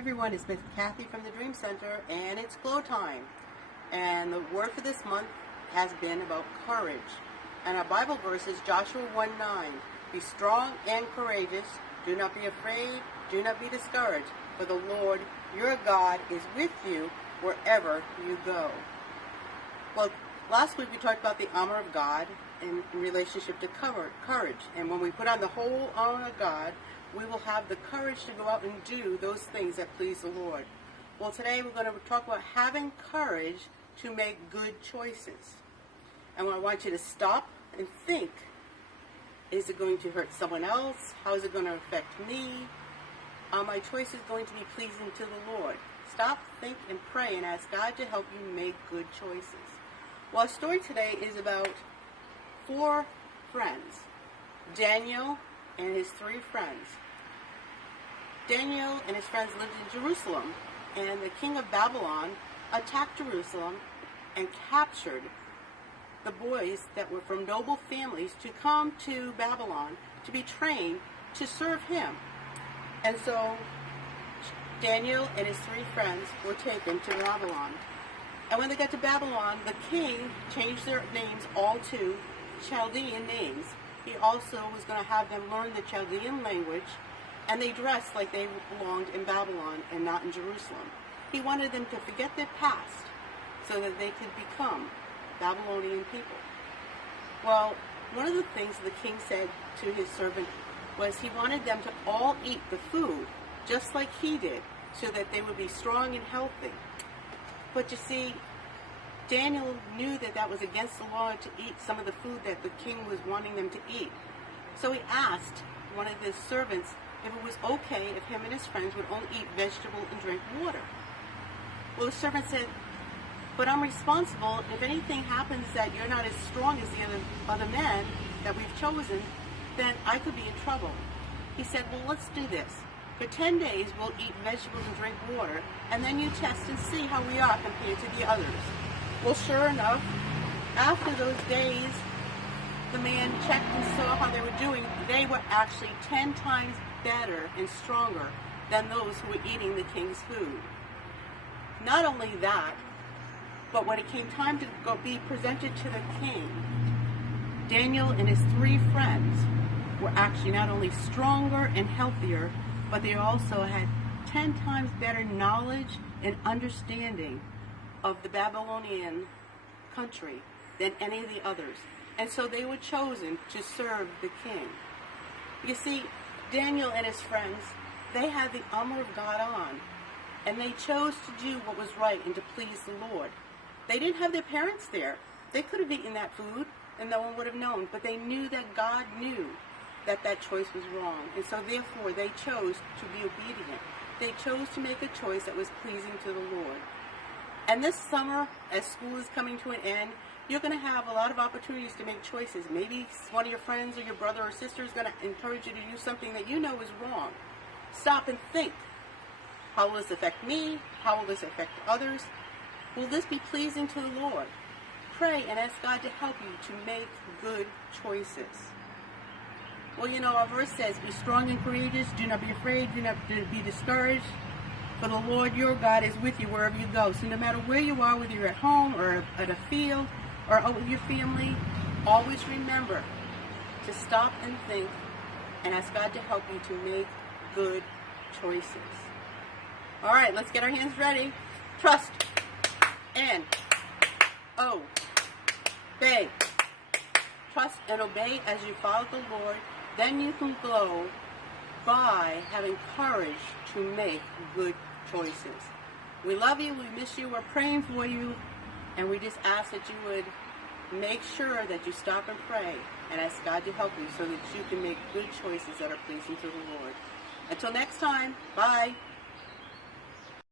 Everyone, it's Miss Kathy from the Dream Center, and it's glow time. And the word for this month has been about courage. And our Bible verse is Joshua 1:9. Be strong and courageous. Do not be afraid. Do not be discouraged. For the Lord your God is with you wherever you go. Well, last week we talked about the armor of God in relationship to courage. And when we put on the whole armor of God, we will have the courage to go out and do those things that please the Lord. Well, today we're going to talk about having courage to make good choices. And I want you to stop and think, is it going to hurt someone else? How is it going to affect me? Are my choices going to be pleasing to the Lord? Stop, think, and pray and ask God to help you make good choices. Well, our story today is about 4 friends, Daniel and his 3 friends. Daniel and his friends lived in Jerusalem, and the king of Babylon attacked Jerusalem and captured the boys that were from noble families to come to Babylon to be trained to serve him. And so Daniel and his 3 friends were taken to Babylon. And when they got to Babylon, the king changed their names all to Chaldean names. He also was going to have them learn the Chaldean language, and they dressed like they belonged in Babylon and not in Jerusalem. He wanted them to forget their past so that they could become Babylonian people. Well, one of the things the king said to his servant was he wanted them to all eat the food just like he did so that they would be strong and healthy. But you see, Daniel knew that that was against the law to eat some of the food that the king was wanting them to eat. So he asked one of his servants if it was okay if him and his friends would only eat vegetable and drink water. Well, the servant said, but I'm responsible. If anything happens that you're not as strong as the other men that we've chosen, then I could be in trouble. He said, well, let's do this. For 10 days, we'll eat vegetables and drink water, and then you test and see how we are compared to the others. Well, sure enough, after those days, the man checked and saw how they were doing. They were actually 10 times better and stronger than those who were eating the king's food. Not only that, but when it came time to go be presented to the king, Daniel and his 3 friends were actually not only stronger and healthier, but they also had 10 times better knowledge and understanding of the Babylonian country than any of the others. And so they were chosen to serve the king. You see, Daniel and his friends, they had the armor of God on, and they chose to do what was right and to please the Lord. They didn't have their parents there. They could have eaten that food, and no one would have known, but they knew that God knew that that choice was wrong, and so therefore they chose to be obedient. They chose to make a choice that was pleasing to the Lord. And this summer, as school is coming to an end, you're going to have a lot of opportunities to make choices. Maybe one of your friends or your brother or sister is going to encourage you to do something that you know is wrong. Stop and think. How will this affect me? How will this affect others? Will this be pleasing to the Lord? Pray and ask God to help you to make good choices. Well, you know, our verse says, be strong and courageous, do not be afraid, do not be discouraged, for the Lord your God is with you wherever you go. So no matter where you are, whether you're at home or at a field or out with your family, always remember to stop and think and ask God to help you to make good choices. All right, let's get our hands ready. Trust and obey. Trust and obey as you follow the Lord. Then you can glow by having courage to make good choices. We love you. We miss you. We're praying for you. And we just ask that you would make sure that you stop and pray and ask God to help you so that you can make good choices that are pleasing to the Lord. Until next time, bye.